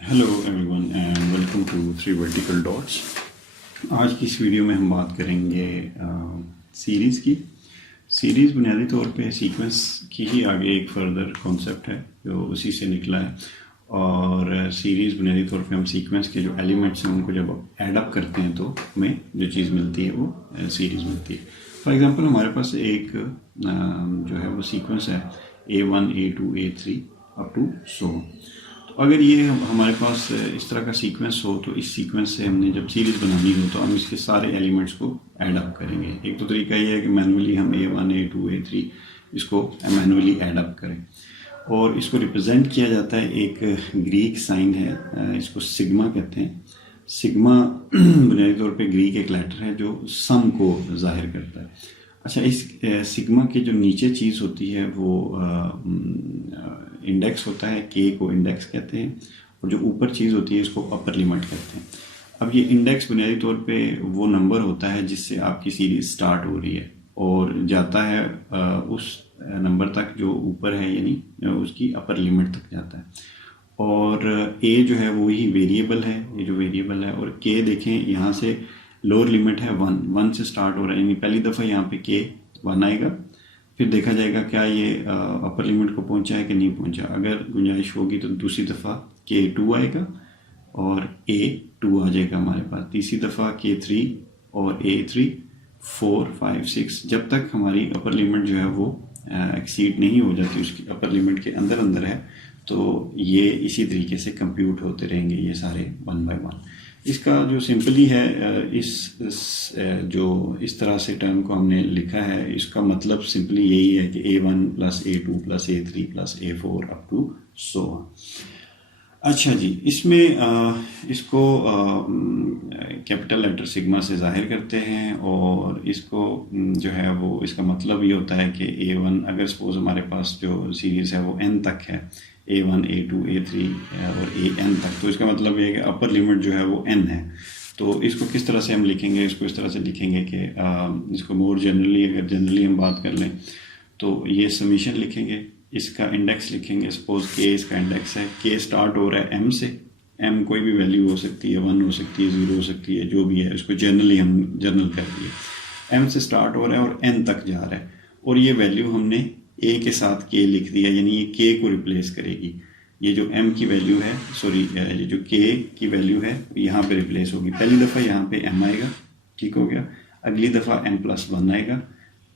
Hello everyone and welcome to three vertical dots. आज की इस वीडियो में हम बात करेंगे सीरीज़ की। सीरीज़ बुनियादी तौर पे सीक्वेंस की ही आगे एक फर्दर कॉन्सेप्ट है जो उसी से निकला है। और सीरीज़ बुनियादी तौर पे हम सीक्वेंस के जो एलिमेंट्स हैं उनको जब ऐड अप करते हैं तो हमें जो चीज़ मिलती है वो सीरीज़ मिलती है। फॉर एग्जांपल हमारे पास एक जो है वो सीक्वेंस है A1 A2 A3 up to सो। तो अगर ये हमारे पास इस तरह का सीक्वेंस हो तो इस सीक्वेंस से हमने जब सीरीज़ बनानी हो तो हम इसके सारे एलिमेंट्स को ऐड अप करेंगे। एक तो तरीका ये है कि मैनुअली हम A1 A2 A3 इसको मैनुअली ऐड अप करें और इसको रिप्रेजेंट किया जाता है, एक ग्रीक साइन है, इसको सिग्मा कहते हैं। सिग्मा बुनियादी तौर पे ग्रीक एक लेटर है जो सम को जाहिर करता है। अच्छा, इस सिग्मा की जो नीचे चीज़ होती है वो इंडेक्स होता है, के को इंडेक्स कहते हैं, और जो ऊपर चीज़ होती है इसको अपर लिमिट कहते हैं। अब ये इंडेक्स बुनियादी तौर पे वो नंबर होता है जिससे आपकी सीरीज स्टार्ट हो रही है और जाता है उस नंबर तक जो ऊपर है, यानी उसकी अपर लिमिट तक जाता है। और ए जो है वो ही वेरिएबल है, ये जो वेरिएबल है, और के देखें यहाँ से लोअर लिमिट है 1 से स्टार्ट हो रहा है, यानी पहली दफ़ा यहाँ पे के 1 आएगा, फिर देखा जाएगा क्या ये अपर लिमिट को पहुंचा है कि नहीं पहुंचा। अगर गुंजाइश होगी तो दूसरी दफ़ा के 2 आएगा और ए 2 आ जाएगा हमारे पास, तीसरी दफ़ा के 3 और ए 3 4 5 6, जब तक हमारी अपर लिमिट जो है वो एक्सीड नहीं हो जाती, उसकी अपर लिमिट के अंदर अंदर है, तो ये इसी तरीके से कंप्यूट होते रहेंगे ये सारे 1 बाय 1। इसका जो सिंपली है जो इस तरह से टर्म को हमने लिखा है, इसका मतलब सिंपली यही है कि A1 plus A2 plus A3 plus A4 up to so. अच्छा जी, इसमें इसको कैपिटल लेटर सिग्मा से जाहिर करते हैं और इसको जो है वो इसका मतलब ये होता है कि A1, अगर सपोज हमारे पास जो सीरीज़ है वो n तक है, A1 A2 A3 और AN तक, तो इसका मतलब ये है कि अपर लिमिट जो है वो n है। तो इसको किस तरह से हम लिखेंगे, इसको इस तरह से लिखेंगे कि इसको मोर जनरली, अगर जनरली हम बात कर लें तो ये समीशन लिखेंगे, इसका इंडेक्स लिखेंगे। सपोज के इसका इंडेक्स है, के स्टार्ट हो रहा है m से, m कोई भी वैल्यू हो सकती है, 1 हो सकती है, 0 हो सकती है, जो भी है, इसको जनरली हम जनरल कर दिए। m से स्टार्ट हो रहा है और n तक जा रहा है, और ये वैल्यू हमने a के साथ k लिख दिया, यानी ये k को रिप्लेस करेगी। ये जो m की वैल्यू है, सॉरी ये जो k की वैल्यू है यहाँ पे रिप्लेस होगी। पहली दफ़ा यहाँ पे m आएगा, ठीक हो गया, अगली दफ़ा m+1 आएगा,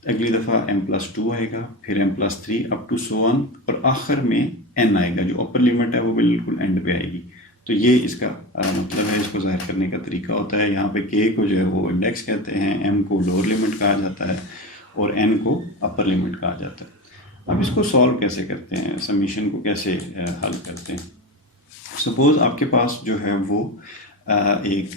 अगली दफ़ा m+2 आएगा, फिर m+3 up to so on, और आखिर में n आएगा, जो अपर लिमिट है वो बिल्कुल एंड पे आएगी। तो ये इसका मतलब है, इसको जाहिर करने का तरीका होता है। यहाँ पे k को जो है वो इंडेक्स कहते हैं, m को लोअर लिमिट कहा जाता है और n को अपर लिमिट कहा जाता है। अब इसको सॉल्व कैसे करते हैं, समीशन को कैसे हल करते हैं। सपोज आपके पास जो है वो एक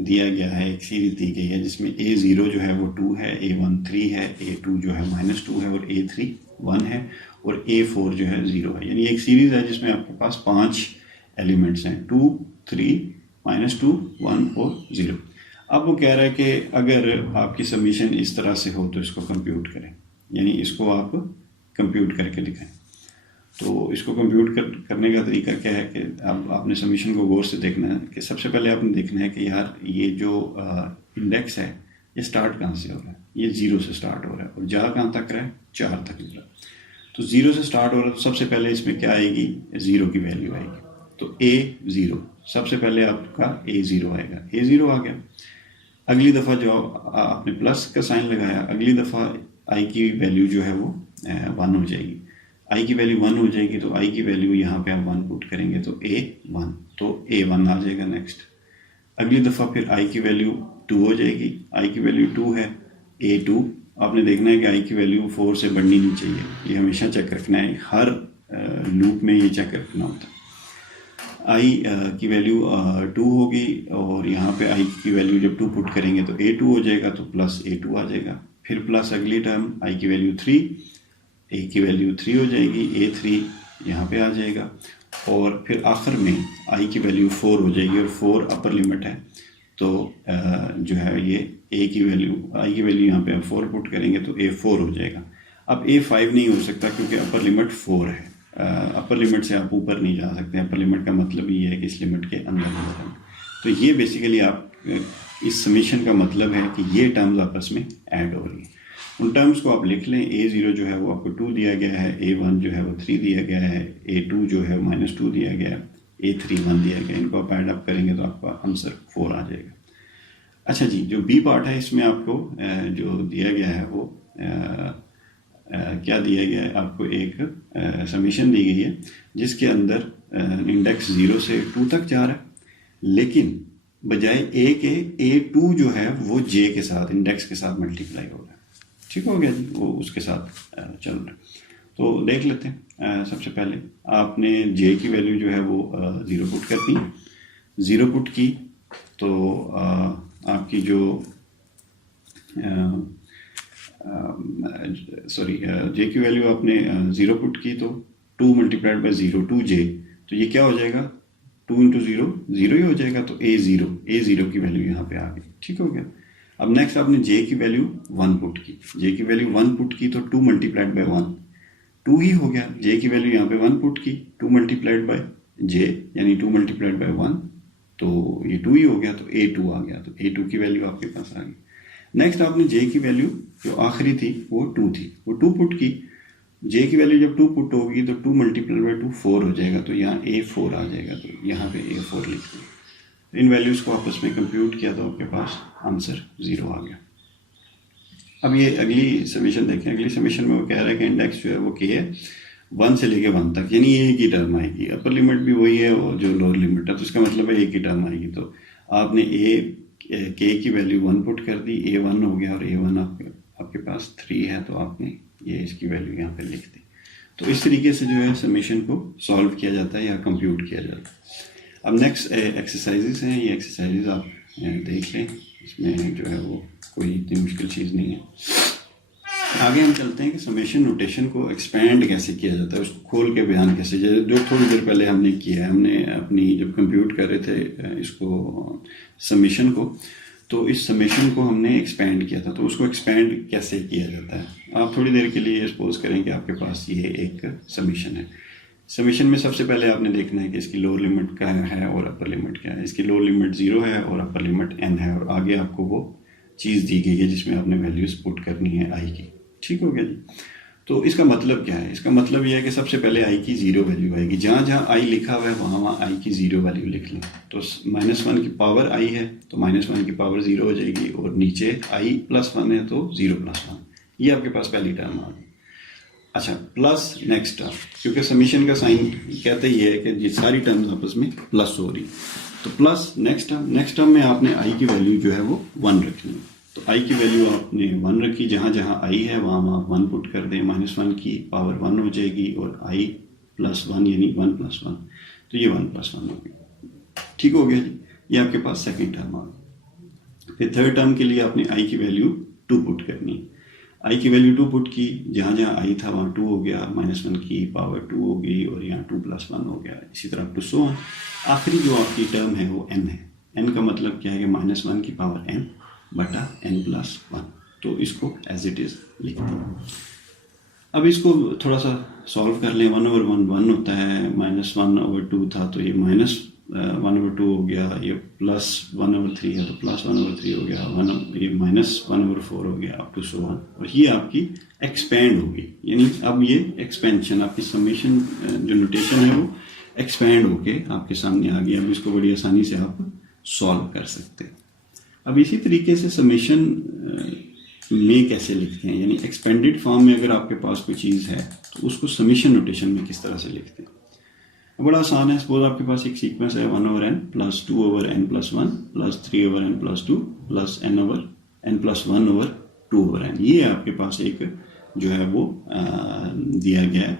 दिया गया है, एक सीरीज दी गई है जिसमें A0 जो है वो 2 है, A1 3 है, A2 जो है -2 है और A3 1 है और A4 जो है 0 है। यानी एक सीरीज है जिसमें आपके पास 5 एलिमेंट्स हैं, 2 3 -2 1 और 0। अब वो कह रहा है कि अगर आपकी समीशन इस तरह से हो तो इसको कंप्यूट करें, यानी इसको आप कंप्यूट करके दिखाएं। तो इसको कंप्यूट करने का तरीका क्या है कि अब आपने समीशन को गौर से देखना है कि सबसे पहले आपने देखना है कि यार ये जो इंडेक्स है ये स्टार्ट कहाँ से हो रहा है, ये 0 से स्टार्ट हो रहा है और जा कहाँ तक रहा है, 4 तक जा रहा है। तो 0 से स्टार्ट हो रहा है, तो सबसे पहले इसमें क्या आएगी, 0 की वैल्यू आएगी, तो A0 सबसे पहले आपका A0 आएगा, A0 आ गया। अगली दफ़ा जो आपने प्लस का साइन लगाया, अगली दफ़ा i की वैल्यू जो है वो 1 हो जाएगी, i की वैल्यू 1 हो जाएगी, तो i की वैल्यू यहाँ पे आप 1 पुट करेंगे तो A1, तो A1 आ जाएगा नेक्स्ट। अगली दफ़ा फिर i की वैल्यू 2 हो जाएगी, i की वैल्यू 2 है, A2। आपने देखना है कि i की वैल्यू 4 से बढ़नी नहीं चाहिए, ये हमेशा चेक रखना है, हर लूप में ये चेक रखना होता है। i की वैल्यू 2 होगी और यहाँ पे i की वैल्यू जब 2 पुट करेंगे तो A2 हो जाएगा, तो प्लस A2 आ जाएगा। फिर प्लस अगली टर्म i की वैल्यू 3, a की वैल्यू 3 हो जाएगी, A3 यहाँ पे आ जाएगा, और फिर आखिर में i की वैल्यू 4 हो जाएगी और 4 अपर लिमिट है, तो जो है ये i की वैल्यू यहाँ पे हम 4 पुट करेंगे तो A4 हो जाएगा। अब A5 नहीं हो सकता क्योंकि अपर लिमिट 4 है, अपर लिमिट से आप ऊपर नहीं जा सकते। अपर लिमिट का मतलब ये है कि इस लिमिट के अंदर अंदर है। तो ये बेसिकली आप इस समीशन का मतलब है कि ये टर्म्स आपस में ऐड हो रही हैं। उन टर्म्स को आप लिख लें। A0 जो है वो आपको 2 दिया गया है, A1 जो है वो 3 दिया गया है, A2 जो है -2 दिया गया है, A3 1 दिया गया है। इनको आप ऐड अप करेंगे तो आपका आंसर 4 आ जाएगा। अच्छा जी, जो बी पार्ट है इसमें आपको जो दिया गया है वो क्या दिया गया है, आपको एक समीशन दी गई है जिसके अंदर इंडेक्स 0 से 2 तक जा रहा है, लेकिन बजाय ए के A2 जो है वो J के साथ इंडेक्स के साथ मल्टीप्लाई हो रहा है। ठीक हो गया जी, वो उसके साथ चल रहा है। तो देख लेते हैं। सबसे पहले आपने J की वैल्यू जो है वो 0 पुट करनी है। 0 पुट की तो आपकी जो J की वैल्यू आपने 0 पुट की तो 2 मल्टीप्लाइड बाई 0 2J, तो ये क्या हो जाएगा, 2 इंटू 0 0 ही हो जाएगा। तो A0 की वैल्यू यहाँ पे आ गई। ठीक हो गया। अब नेक्स्ट आपने J की वैल्यू 1 पुट की। J की वैल्यू 1 पुट की तो 2 मल्टीप्लाइड बाई 1 2 ही हो गया। J की वैल्यू यहाँ पे 1 पुट की, 2 मल्टीप्लाइड बाई J यानी 2 मल्टीप्लाइड बाई 1, तो ये 2 ही हो गया। तो A2 आ गया। तो A2 की वैल्यू आपके पास आ गई। नेक्स्ट आपने J की वैल्यू जो आखिरी थी वो 2 थी, वो 2 पुट की। J की वैल्यू जब 2 पुट होगी तो 2 मल्टीप्लाइड बाई 2 4 हो जाएगा। तो यहाँ A4 आ जाएगा। तो यहाँ पे A4 लिख दें। इन वैल्यूज़ को आपस में कंप्यूट किया तो आपके पास आंसर 0 आ गया। अब ये अगली समीशन देखें। अगली समीशन में वो कह रहा है कि इंडेक्स जो है वो K है 1 से लेके 1 तक, यानी एक ही टर्म आएगी। अपर लिमिट भी वही है और जो लोअर लिमिट है, तो इसका मतलब है एक ही टर्म आएगी। तो आपने K की वैल्यू 1 पुट कर दी, A1 हो गया, और A1 आपके पास 3 है, तो आपने ये इसकी वैल्यू यहाँ पे लिख दी। तो इस तरीके से जो है समीशन को सॉल्व किया जाता है या कंप्यूट किया जाता है। अब नेक्स्ट एक्सरसाइजेस हैं। ये एक्सरसाइजेस आप देख लें, इसमें जो है वो कोई इतनी मुश्किल चीज़ नहीं है। आगे हम चलते हैं कि समेशन नोटेशन को एक्सपेंड कैसे किया जाता है, उसको खोल के बयान कैसे, जो थोड़ी देर पहले हमने किया है। हमने अपनी जब कंप्यूट कर रहे थे इसको समेशन को, तो इस समेशन को हमने एक्सपेंड किया था। तो उसको एक्सपेंड कैसे किया जाता है, आप थोड़ी देर के लिए सपोज करें कि आपके पास ये एक समेशन है। समेशन में सबसे पहले आपने देखना है कि इसकी लोअर लिमिट क्या है और अपर लिमिट क्या है। इसकी लोअर लिमिट 0 है और अपर लिमिट n है, और आगे आपको वो चीज़ दी गई है जिसमें आपने वैल्यूज़ पुट करनी है i की। ठीक हो गया जी। तो इसका मतलब क्या है, इसका मतलब यह है कि सबसे पहले i की 0 वैल्यू आएगी। जहाँ जहाँ i लिखा हुआ है वहाँ i की 0 वैल्यू लिख लें। तो -1 की पावर i है तो -1 की पावर 0 हो जाएगी, और नीचे i + 1 है तो 0 + 1, ये आपके पास पहली टर्म आ गई। अच्छा, प्लस नेक्स्ट टर्म, क्योंकि समीशन का साइन कहते ही है कि ये सारी टर्म्स आपस में प्लस हो रही, तो प्लस नेक्स्ट टर्म में आपने i की वैल्यू जो है वो 1 रखनी है। तो i की वैल्यू आपने 1 रखी, जहाँ जहाँ i है वहाँ आप 1 पुट कर दें, -1 की पावर 1 हो जाएगी, और i + 1 यानी 1 + 1, तो ये 1 + 1 हो गया। ठीक हो गया जी, ये आपके पास सेकेंड टर्म आ गई। फिर थर्ड टर्म के लिए आपने i की वैल्यू 2 पुट करनी है। i की वैल्यू 2 पुट की, जहाँ जहाँ i था वहाँ 2 हो गया, -1 की पावर 2 हो गई, और यहाँ 2 + 1 हो गया, इसी तरह टू सो ऑन। आखिरी जो आपकी टर्म है वो n है। n का मतलब क्या है कि -1 की पावर n बटा n + 1, तो इसको एज इट इज़ लिख दें। अब इसको थोड़ा सा सॉल्व कर लें। 1/1 1 होता है, -1/2 था तो ये -1/2 हो गया, ये +1/3 है तो +1/3 हो गया, ये -1/4 हो गया, अप टू सो ऑन। और ये आपकी एक्सपेंड होगी, यानी अब ये एक्सपेंशन, आपकी समेशन जो नोटेशन है वो एक्सपेंड होके आपके सामने आ गई। अब इसको बड़ी आसानी से आप सॉल्व कर सकते हैं। अब इसी तरीके से समेशन में कैसे लिखते हैं, यानी एक्सपेंडेड फॉर्म में अगर आपके पास कोई चीज़ है तो उसको समेशन नोटेशन में किस तरह से लिखते हैं। बड़ा आसान है। सपोज आपके पास एक सीक्वेंस है 1/n + 2/n + 1 + 3/n + 2 + n/n + 1/2/n। ये आपके पास एक जो है वो दिया गया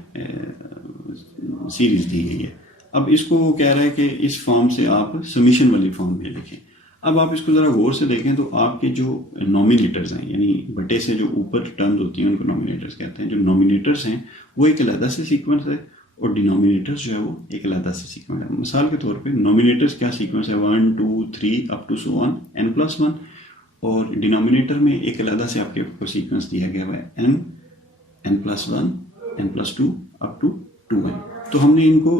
सीरीज दी गई है। अब इसको वो कह रहा है कि इस फॉर्म से आप समीशन वाली फॉर्म में लिखें। अब आप इसको ज़रा गौर से देखें तो आपके जो नॉमिनेटर्स हैं, यानी बटे से जो ऊपर टर्म्स होती हैं उनको नॉमिनेटर्स कहते हैं। जो नॉमिनेटर्स हैं वो एक अलग से सीक्वेंस है, और डिनोमिनेटर्स जो है वो एक अलग से सीक्वेंस है। मिसाल के तौर पे नॉमिनेटर्स क्या सीक्वेंस है 1 2 3 up to so on n + 1, और डिनोमिनेटर में एक अलग से आपके सीक्वेंस दिया गया है n + 1 n + 2 up to 2n। तो हमने इनको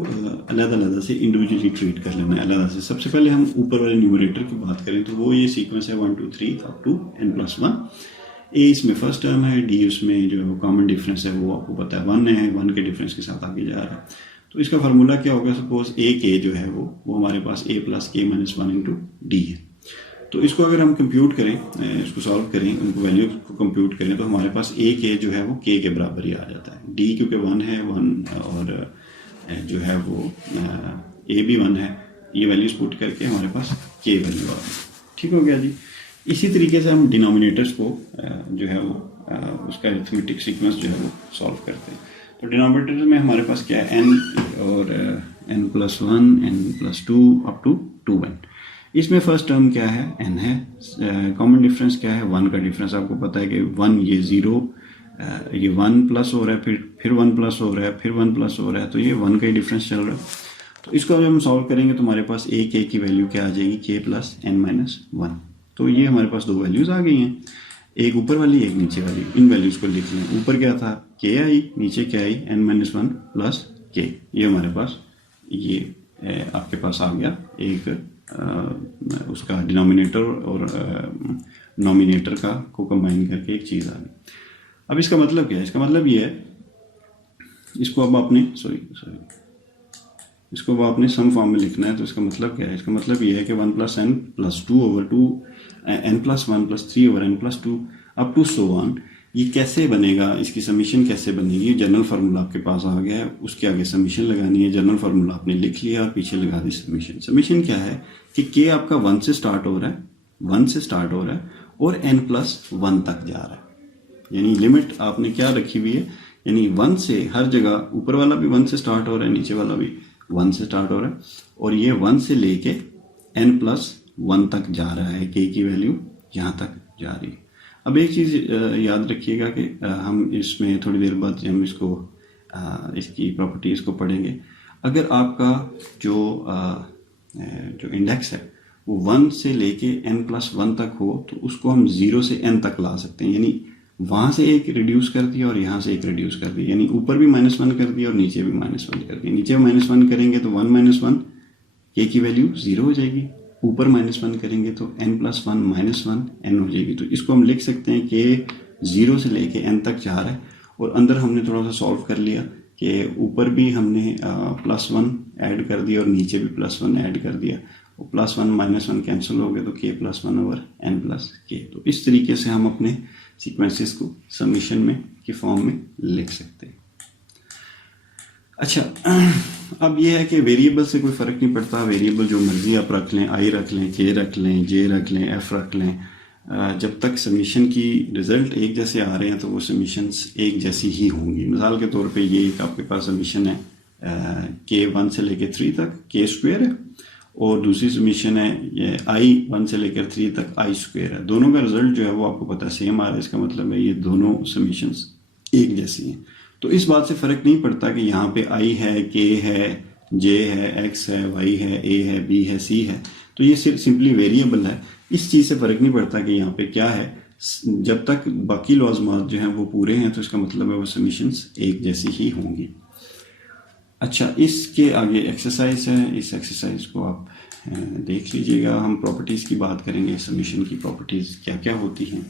अलग अलग से इंडिविजुअली ट्रीट कर लेना है अलग से। सबसे पहले हम ऊपर वाले न्यूमरेटर की बात करें तो वो ये सीक्वेंस है 1 2 3 अप टू n+1। ए इसमें फर्स्ट टर्म है, डी उसमें जो कॉमन डिफरेंस है वो आपको पता है 1 है, 1 के डिफरेंस के साथ आगे जा रहा है। तो इसका फार्मूला क्या होगा, सपोज ए के जो है वो हमारे पास a प्लस के माइनस 1 इंटू डी है। तो इसको अगर हम कंप्यूट करें, इसको सॉल्व करें, उनको वैल्यू को कंप्यूट करें तो हमारे पास ए के जो है वो के बराबर ही आ जाता है। डी क्योंकि 1 है 1 और जो है वो ए भी 1 है, ये वैल्यूज पुट करके हमारे पास के वैल्यू आ गई। ठीक हो गया जी। इसी तरीके से हम डिनोमिनेटर्स को जो है वो उसका अरिथमेटिक सीक्वेंस जो है वो सॉल्व करते हैं। तो डिनोमिनेटर्स में हमारे पास क्या है n और n+1 n+2 up to 2n। इसमें फर्स्ट टर्म क्या है, n है। कॉमन डिफरेंस क्या है, 1 का डिफरेंस। आपको पता है कि 1 ये 0, ये 1 प्लस हो रहा है, फिर 1 प्लस हो रहा है, फिर 1 प्लस हो रहा है, तो ये 1 का ही डिफरेंस चल रहा है। तो इसको जब हम सॉल्व करेंगे तो हमारे पास ए के की वैल्यू क्या आ जाएगी, के प्लस n-1। तो ये हमारे पास दो वैल्यूज आ गई हैं, एक ऊपर वाली एक नीचे वाली। इन वैल्यूज को लिख लें। ऊपर क्या था, के आई, नीचे क्या आई, n-1 प्लस के। ये हमारे पास ये आपके पास आ गया एक उसका डिनोमिनेटर और नोमिनेटर को कंबाइन करके एक चीज़ आ गई। अब इसका मतलब क्या है, इसका मतलब ये है, इसको अब आपने इसको अब आपने सम फॉर्म में लिखना है। तो इसका मतलब क्या है, इसका मतलब ये है कि 1 + n+2 over 2 n+1 + 3 over n+2 up to so on. ये कैसे बनेगा, इसकी समीशन कैसे बनेगी। जनरल फार्मूला आपके पास आ गया है, उसके आगे समीशन लगानी है। जनरल फार्मूला आपने लिख लिया और पीछे लगा दी समीशन। समीशन क्या है कि के आपका 1 से स्टार्ट हो रहा है, 1 से स्टार्ट हो रहा है और n+1 तक जा रहा है। यानी लिमिट आपने क्या रखी हुई है, यानी 1 से हर जगह, ऊपर वाला भी 1 से स्टार्ट हो रहा है, नीचे वाला भी 1 से स्टार्ट हो रहा है, और ये 1 से लेके n+1 तक जा रहा है। के की वैल्यू यहाँ तक जा रही है। अब एक चीज़ याद रखिएगा कि हम इसमें थोड़ी देर बाद हम इसको इसकी प्रॉपर्टीज़ को पढ़ेंगे। अगर आपका जो इंडेक्स है वो 1 से लेके n+1 तक हो तो उसको हम 0 से n तक ला सकते हैं। यानी वहाँ से एक रिड्यूस कर दिया और यहाँ से एक रिड्यूस कर दिया, यानी ऊपर भी -1 कर दिया और नीचे भी -1 कर दिया। नीचे -1 करेंगे तो 1 - 1 के की वैल्यू 0 हो जाएगी, ऊपर -1 करेंगे तो n+1 -1 n हो जाएगी। तो इसको हम लिख सकते हैं कि 0 से लेके n तक जा रहा है, और अंदर हमने थोड़ा सा सॉल्व कर लिया कि ऊपर भी हमने +1 ऐड कर दिया और नीचे भी +1 ऐड कर दिया। +1 -1 कैंसिल हो गए तो k+1 ओवर n+k। तो इस तरीके से हम अपने सीक्वेंसेस को समीशन में की फॉर्म में लिख सकते हैं। अच्छा, अब यह है कि वेरिएबल से कोई फ़र्क नहीं पड़ता। वेरिएबल जो मर्जी आप रख लें, आई रख लें, के रख लें, जे रख लें, एफ रख लें, जब तक समीशन की रिजल्ट एक जैसे आ रहे हैं तो वो समीशंस एक जैसी ही होंगी। मिसाल के तौर पे ये एक आपके पास समीशन है के 1 से लेकर 3 तक k² है, और दूसरी समीशन है ये आई 1 से लेकर 3 तक i² है। दोनों का रिजल्ट जो है वो आपको पता है सेम आ रहा है। इसका मतलब है ये दोनों समीशंस एक जैसी हैं। तो इस बात से फ़र्क नहीं पड़ता कि यहाँ पे आई है, के है, जे है, एक्स है, वाई है, ए है, बी है, सी है। तो ये सिर्फ सिंपली वेरिएबल है। इस चीज़ से फ़र्क नहीं पड़ता कि यहाँ पे क्या है, जब तक बाकी लॉज़मात जो हैं वो पूरे हैं तो इसका मतलब है वो समीशंस एक जैसी ही होंगी। अच्छा, इसके आगे एक्सरसाइज है, इस एक्सरसाइज को आप देख लीजिएगा। हम प्रॉपर्टीज़ की बात करेंगे, समीशन की प्रॉपर्टीज़ क्या क्या होती हैं।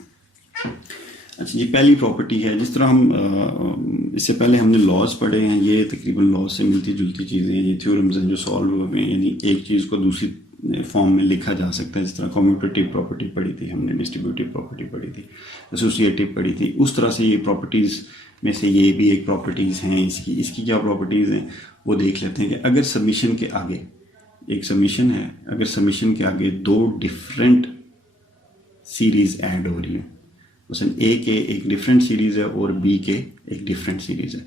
अच्छा, ये पहली प्रॉपर्टी है। जिस तरह हम इससे पहले हमने लॉज पढ़े हैं, ये तकरीबन लॉज से मिलती जुलती चीज़ें हैं। ये थ्योरम्स हैं जो सॉल्व हुए हैं, यानी एक चीज़ को दूसरी फॉर्म में लिखा जा सकता है। जिस तरह कम्यूटेटिव प्रॉपर्टी पढ़ी थी हमने, डिस्ट्रीब्यूटिव प्रॉपर्टी पढ़ी थी, एसोसिएटिव पढ़ी थी, उस तरह से ये प्रॉपर्टीज़ में से ये भी एक प्रॉपर्टीज़ हैं। इसकी क्या प्रॉपर्टीज़ हैं वो देख लेते हैं कि अगर सबमिशन के आगे एक सबमिशन है, अगर सबमिशन के आगे दो डिफरेंट सीरीज़ ऐड हो रही हैं, मसलन ए के एक डिफरेंट सीरीज़ है और बी के एक डिफरेंट सीरीज़ है,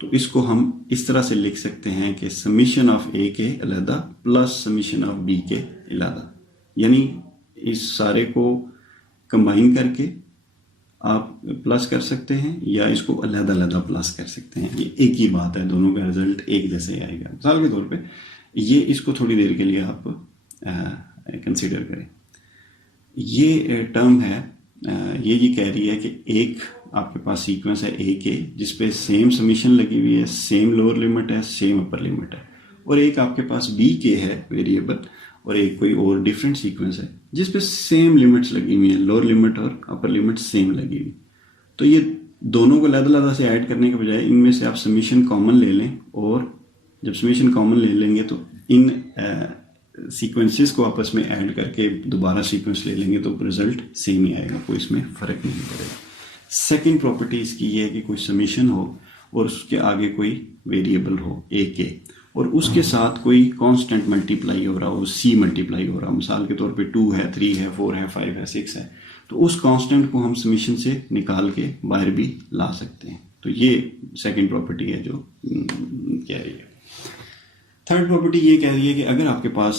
तो इसको हम इस तरह से लिख सकते हैं कि समीशन ऑफ ए के अलहदा प्लस समीशन ऑफ बी के अलहदा। यानी इस सारे को कंबाइन करके आप प्लस कर सकते हैं या इसको अलहदा अलहदा प्लस कर सकते हैं। ये एक ही बात है, दोनों का रिजल्ट एक जैसे आएगा। मिसाल के तौर पे ये इसको थोड़ी देर के लिए आप कंसीडर करें। ये टर्म है, ये कह रही है कि एक आपके पास सीक्वेंस है ए के जिसपे सेम समीशन लगी हुई है, सेम लोअर लिमिट है, सेम अपर लिमिट है, और एक आपके पास बी के है वेरिएबल और एक कोई और डिफरेंट सीक्वेंस है जिसपे सेम लिमिट्स लगी हुई है, लोअर लिमिट और अपर लिमिट सेम लगी हुई। तो ये दोनों को अलग-अलग से ऐड करने के बजाय इनमें से आप समीशन कॉमन ले लें, और जब समीशन कॉमन ले लेंगे तो इन सीक्वेंसेस को आपस में ऐड करके दोबारा सीक्वेंस ले लेंगे तो रिजल्ट सेम ही आएगा, कोई इसमें फ़र्क नहीं पड़ेगा। सेकंड प्रॉपर्टी इसकी ये है कि कोई समीशन हो और उसके आगे कोई वेरिएबल हो ए के और उसके साथ कोई कांस्टेंट मल्टीप्लाई हो रहा हो, सी मल्टीप्लाई हो रहा हो, मिसाल के तौर पे 2 है, 3 है, 4 है, 5 है, 6 है, तो उस कांस्टेंट को हम समीशन से निकाल के बाहर भी ला सकते हैं। तो ये सेकंड प्रॉपर्टी है जो कह रही है। थर्ड प्रॉपर्टी ये कह रही है कि अगर आपके पास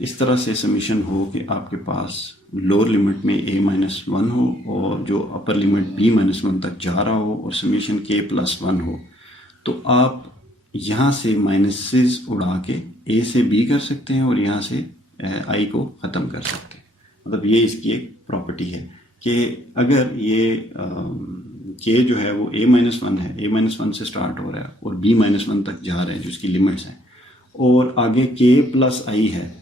इस तरह से समीशन हो कि आपके पास लोअर लिमिट में a-1 हो और जो अपर लिमिट b-1 तक जा रहा हो और समीशन k+1 हो, तो आप यहाँ से माइनसेस उड़ा के a से b कर सकते हैं और यहाँ से i को ख़त्म कर सकते हैं। मतलब ये इसकी एक प्रॉपर्टी है कि अगर ये k जो है वो a-1 है, a-1 से स्टार्ट हो रहा है और b-1 तक जा रहा है जो इसकी लिमिट्स हैं, और आगे k+i है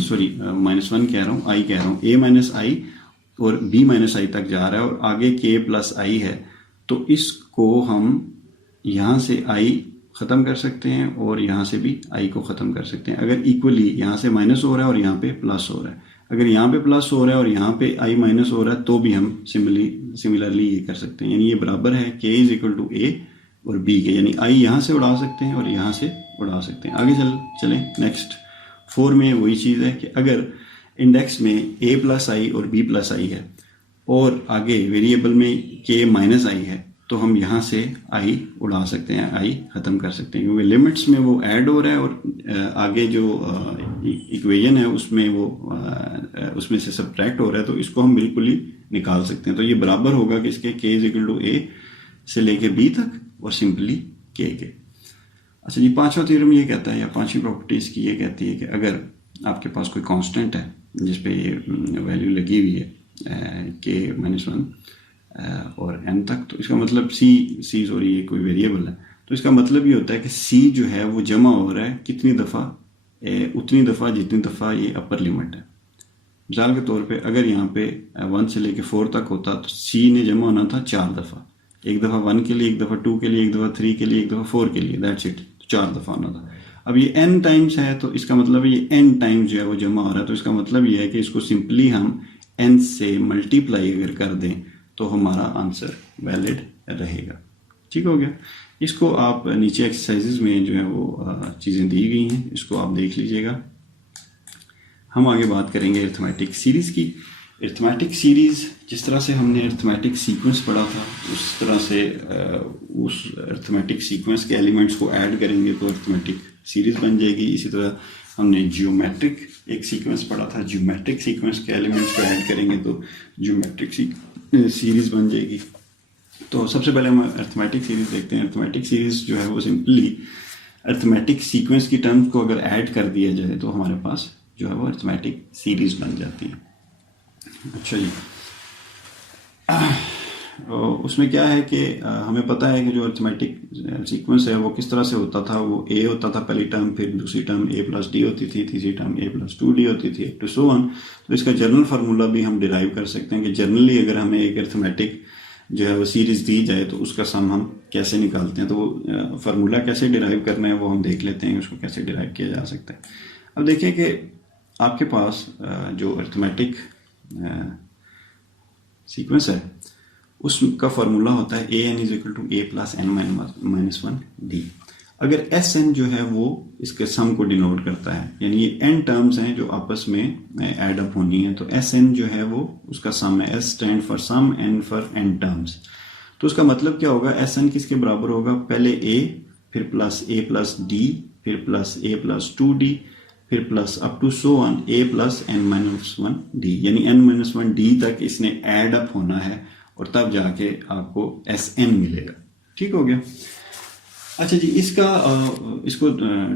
सॉरी -1 कह रहा हूँ, i कह रहा हूँ, a-i और b-i तक जा रहा है और आगे k+i है, तो इसको हम यहाँ से i ख़त्म कर सकते हैं और यहाँ से भी i को ख़त्म कर सकते हैं। अगर इक्वली यहाँ से माइनस हो रहा है और यहाँ पे प्लस हो रहा है, अगर यहाँ पे प्लस हो रहा है और यहाँ पे i माइनस हो रहा है तो भी हम सिमिलरली ये कर सकते हैं, यानी ये बराबर है k = a और b के, यानी i यहाँ से उड़ा सकते हैं और यहाँ से उड़ा सकते हैं। आगे चलें नेक्स्ट 4 में वही चीज़ है कि अगर इंडेक्स में a+i और b+i है और आगे वेरिएबल में k-i है तो हम यहाँ से i उड़ा सकते हैं, i ख़त्म कर सकते हैं, क्योंकि लिमिट्स में वो ऐड हो रहा है और आगे जो इक्वेशन है उसमें वो उसमें से सब्ट्रैक्ट हो रहा है, तो इसको हम बिल्कुल ही निकाल सकते हैं। तो ये बराबर होगा कि इसके k = a से लेके b तक और सिंपली k के। अच्छा जी, पांचवा थ्योरम ये कहता है या पांचवी प्रॉपर्टी इसकी ये कहती है कि अगर आपके पास कोई कांस्टेंट है जिस पे ये वैल्यू लगी हुई है k-1 और n तक, तो इसका मतलब c सॉरी ये कोई वेरिएबल है, तो इसका मतलब ये होता है कि c जो है वो जमा हो रहा है कितनी दफ़ा, उतनी दफ़ा जितनी दफ़ा ये अपर लिमिट है। मिसाल के तौर पे अगर यहाँ पे 1 से लेके 4 तक होता तो c ने जमा होना था 4 दफ़ा, एक दफ़ा 1 के लिए, एक दफ़ा 2 के लिए, एक दफ़ा 3 के लिए, एक दफ़ा 4 के लिए, दैट्स इट, तो 4 दफ़ा होना था। अब ये n टाइम्स है तो इसका मतलब ये n टाइम्स जो है वो जमा हो रहा है, तो इसका मतलब ये है कि इसको सिंपली हम n से मल्टीप्लाई अगर कर दें तो हमारा आंसर वैलिड रहेगा। ठीक हो गया। इसको आप नीचे एक्सरसाइजेज में जो है वो चीज़ें दी गई हैं, इसको आप देख लीजिएगा। हम आगे बात करेंगे अरिथमेटिक सीरीज़ की। अरिथमेटिक सीरीज़ जिस तरह से हमने अरिथमेटिक सीक्वेंस पढ़ा था उस तरह से उस अरिथमेटिक सीक्वेंस के एलिमेंट्स को ऐड करेंगे तो अरिथमेटिक सीरीज़ बन जाएगी। इसी तरह हमने जियोमेट्रिक एक सीक्वेंस पढ़ा था, जियोमेट्रिक सीक्वेंस के एलिमेंट्स को ऐड करेंगे तो जियोमेट्रिक सीरीज़ बन जाएगी। तो सबसे पहले हम अरिथमेटिक सीरीज़ देखते हैं। अरिथमेटिक सीरीज़ जो है वो सिंपली अरिथमेटिक सीक्वेंस की टर्म्स को अगर ऐड कर दिया जाए तो हमारे पास जो है वो अरिथमेटिक सीरीज़ बन जाती है। अच्छा जी, उसमें क्या है कि हमें पता है कि जो अरिथमेटिक सीक्वेंस है वो किस तरह से होता था। वो a होता था पहली टर्म, फिर दूसरी टर्म a+d होती थी, तीसरी टर्म a+2d होती थी, to so on। तो इसका जनरल फार्मूला भी हम डिराइव कर सकते हैं कि जनरली अगर हमें एक अरिथमेटिक जो है वो सीरीज़ दी जाए तो उसका सम हम कैसे निकालते हैं। तो वो फार्मूला कैसे डिराइव करना है वो हम देख लेते हैं, उसको कैसे डिराइव किया जा सकता है। अब देखिए कि आपके पास जो अरिथमेटिक सीक्वेंस है उसका फार्मूला होता है an = a + n - 1d। अगर Sn जो है वो इसके सम को डिनोट करता है, यानी ये n टर्म्स हैं जो आपस में ऐड अप होनी है, तो Sn जो है वो उसका सम है। S stand for sum, n for n terms. तो उसका मतलब क्या होगा, Sn किसके बराबर होगा, पहले a, फिर प्लस a+d, फिर प्लस a+2d, फिर plus up to so on a + n-1d, यानी n-1d तक इसने ऐड अप होना है और तब जाके आपको Sn मिलेगा। ठीक हो गया। अच्छा जी, इसको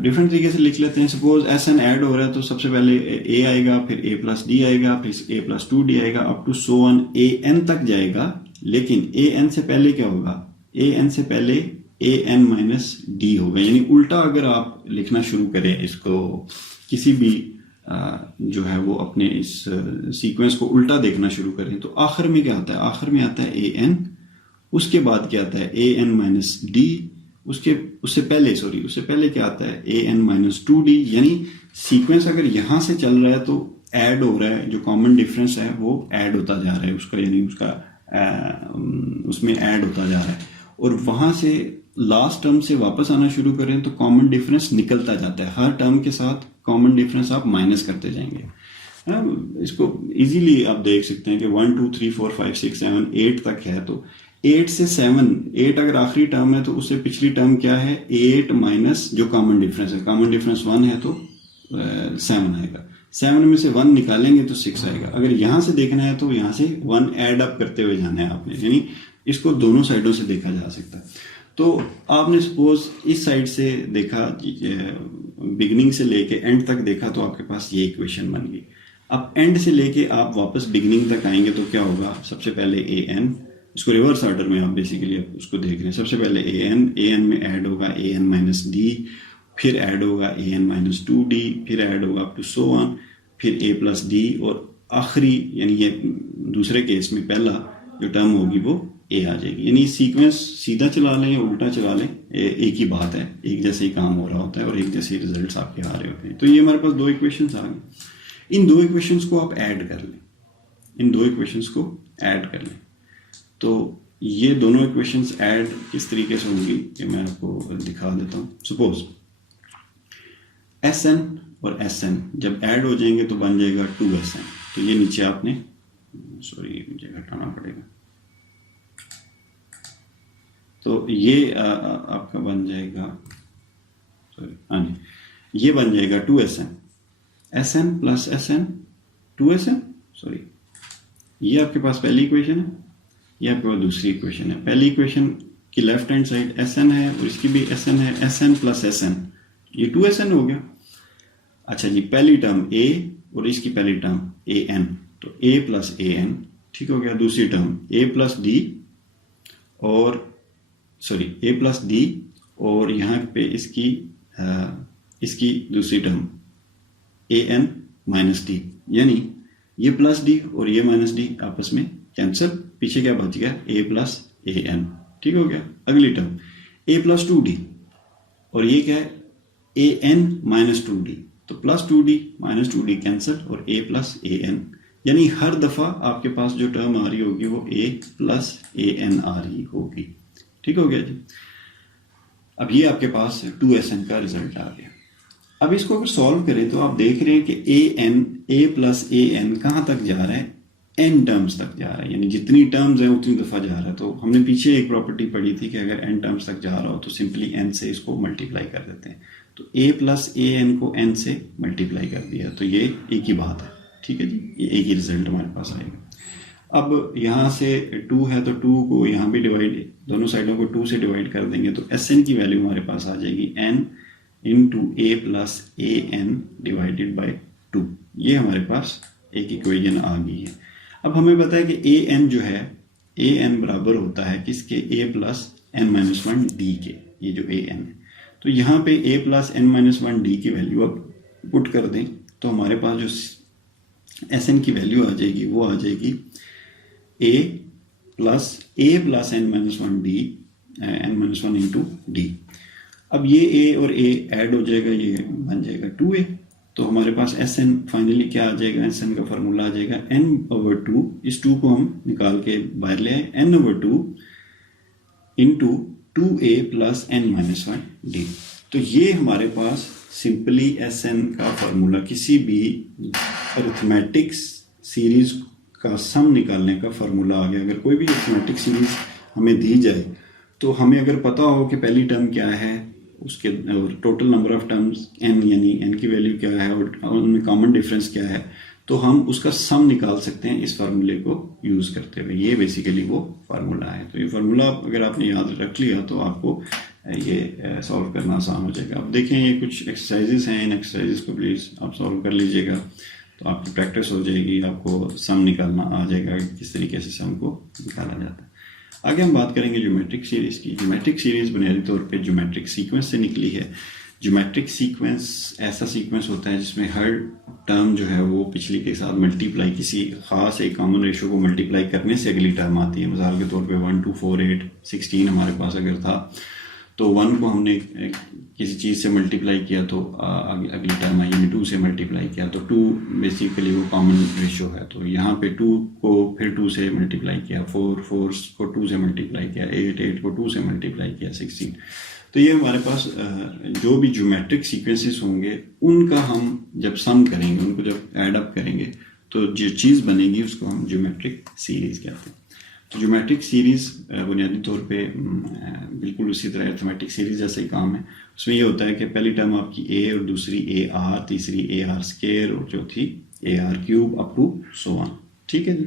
डिफरेंट तरीके से लिख लेते हैं। सपोज Sn ऐड हो रहा है तो सबसे पहले a आएगा, फिर a+d आएगा, फिर a+2d आएगा, up to so on an तक जाएगा, लेकिन ए एन से पहले क्या होगा, ए एन से पहले ए एन माइनस डी होगा। यानी उल्टा अगर आप लिखना शुरू करें इसको, किसी भी जो है वो अपने इस सीक्वेंस को उल्टा देखना शुरू करें, तो आखिर में क्या आता है, आखिर में आता है ए एन, उसके बाद क्या आता है ए एन माइनस डी, उससे पहले क्या आता है A N minus two D. यानी सीक्वेंस अगर यहां से चल रहा है तो ऐड हो रहा है, जो कॉमन डिफरेंस है वो ऐड होता जा रहा है उसका, यानी उसका उसमें ऐड होता जा रहा है, और वहां से लास्ट टर्म से वापस आना शुरू करें तो कॉमन डिफरेंस निकलता जाता है। हर टर्म के साथ कॉमन डिफरेंस आप माइनस करते जाएंगे। इसको इजीली आप देख सकते हैं कि 1 2 3 4 5 6 7 8 तक है, तो 8 से 7, 8 अगर आखिरी टर्म है तो उससे पिछली टर्म क्या है 8 माइनस जो कॉमन डिफरेंस है, कॉमन डिफरेंस 1 है तो 7 आएगा, 7 में से 1 निकालेंगे तो 6 आएगा। अगर यहां से देखना है तो यहां से 1 ऐड अप करते हुए जाना है आपने, यानी इसको दोनों साइडों से देखा जा सकता है। तो आपने सपोज इस साइड से देखा, बिगिनिंग से लेके एंड तक देखा, तो आपके पास ये इक्वेशन बन गई। अब एंड से लेके आप वापस बिगिनिंग तक आएंगे तो क्या होगा, सबसे पहले ए एन, इसको रिवर्स ऑर्डर में आप बेसिकली उसको देख रहे हैं। सबसे पहले ए एन में ऐड होगा ए एन माइनस डी, फिर ऐड होगा A N minus two D, फिर ऐड होगा अप टू सो ऑन, फिर ए प्लस डी, और आखिरी यानी ये दूसरे केस में पहला जो टर्म होगी वो ए आ जाएगी। यानी सीक्वेंस सीधा चला लें या उल्टा चला लें, एक ही बात है, एक जैसे ही काम हो रहा होता है और एक जैसे रिजल्ट्स आपके आ रहे होते हैं। तो ये हमारे पास दो इक्वेशंस आ गए। इन दो इक्वेशंस को आप ऐड कर लें, इन दो इक्वेशंस को ऐड कर लें। तो ये दोनों इक्वेशंस ऐड किस तरीके से होंगी कि मैं आपको दिखा देता हूँ। सपोज एस एन और एस एन जब ऐड हो जाएंगे तो बन जाएगा 2SN। तो ये नीचे आपने, सॉरी मुझे घटाना पड़ेगा, तो ये आपका बन जाएगा, सॉरी हाँ जी, ये बन जाएगा 2SN, SN plus SN 2SN, sorry ये आपके पास पहली इक्वेशन है, ये आपके पास दूसरी इक्वेशन है। पहली इक्वेशन की लेफ्ट हैंड साइड SN है और इसकी भी SN है, SN प्लस SN, ये 2SN हो गया। अच्छा जी, पहली टर्म A और इसकी पहली टर्म AN, तो A प्लस AN, ठीक हो गया। दूसरी टर्म A प्लस D और सॉरी A प्लस D, और यहाँ पे इसकी दूसरी टर्म AN माइनस D, यानी ये प्लस D और ये माइनस D आपस में कैंसिल, पीछे क्या बच गया A प्लस AN, ठीक हो गया। अगली टर्म A प्लस 2D और ये क्या है AN माइनस 2D, तो plus 2D minus 2D cancel और A प्लस AN, यानी हर दफा आपके पास जो टर्म आ रही होगी वो A प्लस AN आ रही होगी, ठीक हो गया जी। अब ये आपके पास 2SN का रिजल्ट आ गया। अब इसको अगर सॉल्व करें तो आप देख रहे हैं कि A प्लस AN कहाँ तक जा रहा है, n टर्म्स तक जा रहा है, यानी जितनी टर्म्स है उतनी दफा जा रहा है। तो हमने पीछे एक प्रॉपर्टी पढ़ी थी कि अगर n टर्म्स तक जा रहा हो तो सिंपली n से इसको मल्टीप्लाई कर देते हैं। तो A प्लस AN को n से मल्टीप्लाई कर दिया, तो ये एक ही बात है, ठीक है जी, ये एक ही रिजल्ट हमारे पास आएगा। अब यहाँ से 2 है तो 2 को यहाँ भी डिवाइड, दोनों साइडों को 2 से डिवाइड कर देंगे तो SN की वैल्यू हमारे पास आ जाएगी n into A plus AN divided by 2। ये हमारे पास एक इक्वेशन आ गई है। अब हमें पता है कि AN जो है, AN बराबर होता है किसके, A plus N minus 1 D के, ये जो AN है। तो यहाँ पे A plus N minus 1 D की वैल्यू अब पुट कर दें तो हमारे पास जो SN की वैल्यू आ जाएगी वो आ जाएगी A plus N minus 1 D, N minus 1 into D। अब ये A और A ऐड हो जाएगा, ये बन जाएगा 2A। तो हमारे पास SN फाइनली क्या आ जाएगा, SN का फॉर्मूला आ जाएगा n/2, इस 2 को हम निकाल के बाहर ले आए, n/2 into 2A plus N minus 1 D। तो ये हमारे पास सिंपली SN का फॉर्मूला, किसी भी अरिथमेटिक्स सीरीज का सम निकालने का फॉर्मूला आ गया। अगर कोई भी अरिथमेटिक सीरीज हमें दी जाए तो हमें अगर पता हो कि पहली टर्म क्या है, उसके total number of terms n, यानी n की वैल्यू क्या है और उनमें कॉमन डिफरेंस क्या है, तो हम उसका सम निकाल सकते हैं इस फार्मूले को यूज करते हुए। ये बेसिकली वो फार्मूला है। तो ये फार्मूला अगर आपने याद रख लिया तो आपको ये सॉल्व करना आसान हो जाएगा। अब देखें ये कुछ एक्सरसाइजेस हैं, इन एक्सरसाइजेस को प्लीज़ आप सॉल्व कर लीजिएगा तो आपकी प्रैक्टिस हो जाएगी, आपको सम निकालना आ जाएगा किस तरीके से सम को निकाला जाता है। आगे हम बात करेंगे ज्योमेट्रिक सीरीज की। ज्योमेट्रिक सीरीज बुनियादी तौर पे ज्योमेट्रिक सीक्वेंस से निकली है। ज्योमेट्रिक सीक्वेंस ऐसा सीक्वेंस होता है जिसमें हर टर्म जो है वो पिछली के साथ मल्टीप्लाई, किसी खास एक कॉमन रेशो को मल्टीप्लाई करने से अगली टर्म आती है। मिसाल के तौर पे 1 2 4 8 16 हमारे पास अगर था तो 1 को हमने किसी चीज़ से मल्टीप्लाई किया तो अगली टर्म आई, यानी 2 से मल्टीप्लाई किया तो 2 बेसिकली वो कॉमन रेशो है। तो यहाँ पे 2 को फिर 2 से मल्टीप्लाई किया, 4 को 2 से मल्टीप्लाई किया, 8 को 2 से मल्टीप्लाई किया, 16। तो ये हमारे पास जो भी ज्योमेट्रिक सीक्वेंसेस होंगे उनका हम जब सम करेंगे, उनको जब एड अप करेंगे तो जो चीज़ बनेगी उसको हम ज्योमेट्रिक सीरीज कहते हैं। तो ज्योमेट्रिक सीरीज बुनियादी तौर पे बिल्कुल उसी तरह अरिथमेटिक सीरीज जैसा ही काम है। उसमें ये होता है कि पहली टर्म आपकी ए और दूसरी ए आर, तीसरी ए आर स्क्वायर और चौथी a are cube up to so on. ठीक है जी।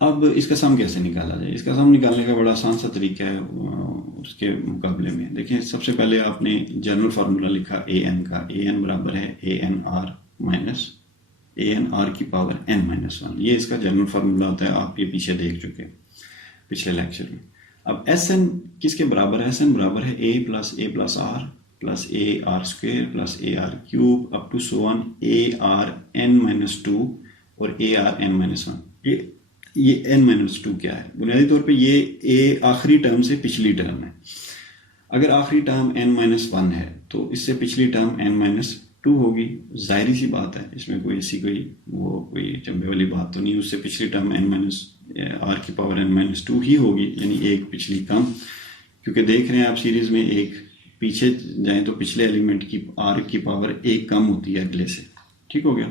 अब इसका सम कैसे निकाला जाए? इसका सम निकालने का बड़ा आसान सा तरीका है उसके मुकाबले में। देखिए, सबसे पहले आपने जनरल फार्मूला लिखा ए एन का। ए एन बराबर है A N R minus A N R की पावर एन माइनस 1। ये इसका जनरल फार्मूला होता है, आप ये पीछे देख चुके हैं पिछले लेक्चर में। अब एस एन किसके बराबर है? एस एन बराबर है A plus R plus A R square plus A are cube up to so on A R N minus 2 और ए आर एन माइनस 1। ये एन माइनस 2 क्या है? बुनियादी तौर पे ये ए आखिरी टर्म से पिछली टर्म है। अगर आखिरी टर्म एन माइनस 1 है तो इससे पिछली टर्म एन माइनस 2 होगी। जाहिर सी बात है, इसमें कोई ऐसी कोई चंबे वाली बात तो नहीं। उससे पिछली टर्म एन माइनस आर की पावर एन माइनस 2 ही होगी, यानी एक पिछली कम। क्योंकि देख रहे हैं आप सीरीज में एक पीछे जाए तो पिछले एलिमेंट की आर की पावर एक कम होती है अगले से। ठीक हो गया।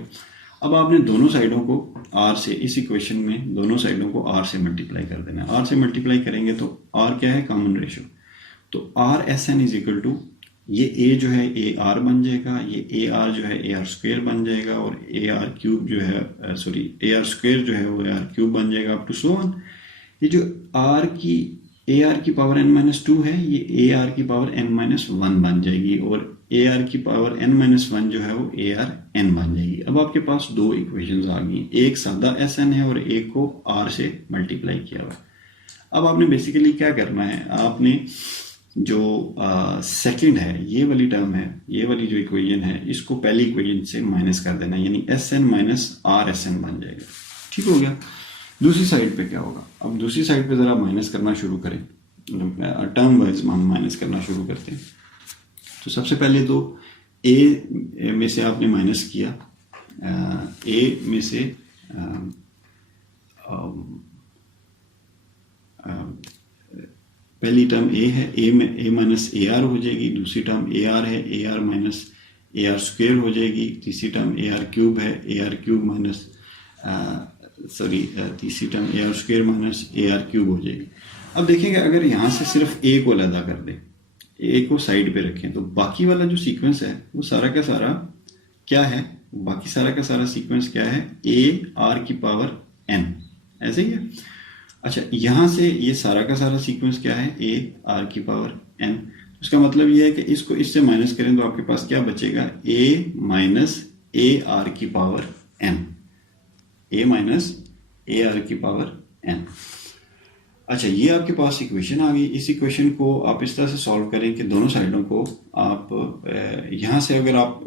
अब आपने दोनों साइडों को आर से, इस इक्वेशन में दोनों साइडों को आर से मल्टीप्लाई कर देना है। आर से मल्टीप्लाई करेंगे तो आर क्या है? Common ratio. तो R S N is equal to, ये ए जो है ए आर बन जाएगा, ये ए आर जो है ए आर स्क्वायर बन जाएगा और ए आर क्यूब जो है ए आर स्क्वायर जो है वो ए आर क्यूब बन जाएगा अप टू सो ऑन। ये जो ए आर की पावर एन माइनस 2 है, ये ए आर की पावर एन माइनस 1 बन जाएगी और ए आर की पावर एन माइनस 1 जो है वो ए आर एन बन जाएगी। अब आपके पास दो इक्वेशंस आ गई, एक सादा एस एन है और एक को आर से मल्टीप्लाई किया हुआ है। अब आपने बेसिकली क्या करना है, आपने जो सेकंड है, ये वाली टर्म है, ये वाली जो इक्वेशन है, इसको पहली इक्वेशन से माइनस कर देना, यानी s n minus r S n बन जाएगा। ठीक हो गया। दूसरी साइड पे क्या होगा? अब दूसरी साइड पे जरा माइनस करना शुरू करें, टर्म वाइज हम माइनस करना शुरू करते हैं। तो सबसे पहले तो ए में से आपने माइनस किया, ए में से पहली टर्म ए है, ए में ए माइनस ए आर हो जाएगी। दूसरी टर्म ए आर है, A R minus a are square हो जाएगी। तीसरी टर्म ए आर क्यूब है, ए आर क्यूब माइनस तीसरी term A R square minus a are cube हो जाएगी। अब देखिएगा, अगर यहाँ से सिर्फ ए को अलग कर दें, ए को साइड पे रखें, तो बाकी वाला जो सीक्वेंस है वो सारा का सारा क्या है? बाकी सारा का सारा सीक्वेंस क्या है? ए आर की पावर एन, ऐसे ही है। अच्छा, यहाँ से ये सारा का सारा सीक्वेंस क्या है? ए आर की पावर एन। उसका मतलब ये है कि इसको इससे माइनस करें तो आपके पास क्या बचेगा? ए माइनस ए आर की power n, a minus a r की पावर एन। अच्छा, ये आपके पास इक्वेशन आ गई। इस इक्वेशन को आप इस तरह से सॉल्व करें कि दोनों साइडों को आप यहाँ से अगर आप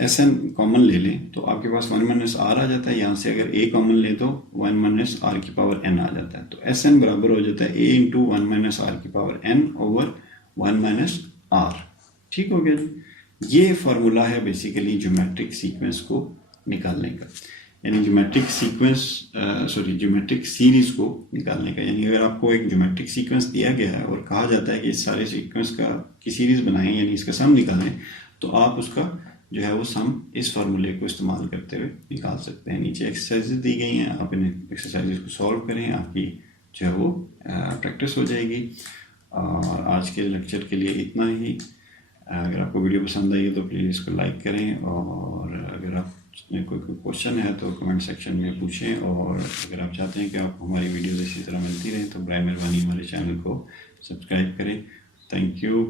एस एन कॉमन ले लें तो आपके पास 1 माइनस आर आ जाता है। यहाँ से अगर ए कॉमन ले तो 1 माइनस आर की पावर एन आ जाता है। तो एस एन बराबर हो जाता है ए इंटू 1 माइनस आर की power n over 1 minus r. ठीक हो गया जी। ये फार्मूला है बेसिकली ज्योमेट्रिक सीक्वेंस को निकालने का, यानी ज्योमेट्रिक सीरीज को निकालने का। यानी अगर आपको एक ज्योमेट्रिक सीक्वेंस दिया गया है और कहा जाता है कि इस सारे सीक्वेंस की सीरीज बनाएं, यानी इसका सम निकालें, तो आप उसका जो है वो सम इस फार्मूले को इस्तेमाल करते हुए निकाल सकते हैं। नीचे एक्सरसाइजेज दी गई हैं, आप इन एक्सरसाइजेज को सॉल्व करें, आपकी जो है वो प्रैक्टिस हो जाएगी। और आज के लेक्चर के लिए इतना ही। अगर आपको वीडियो पसंद आई है तो प्लीज़ इसको लाइक करें, और अगर आप कोई क्वेश्चन है तो कमेंट सेक्शन में पूछें। और अगर आप चाहते हैं कि आपको हमारी वीडियोस इसी तरह मिलती रहें तो बराए मेहरबानी हमारे चैनल को सब्सक्राइब करें। Thank you.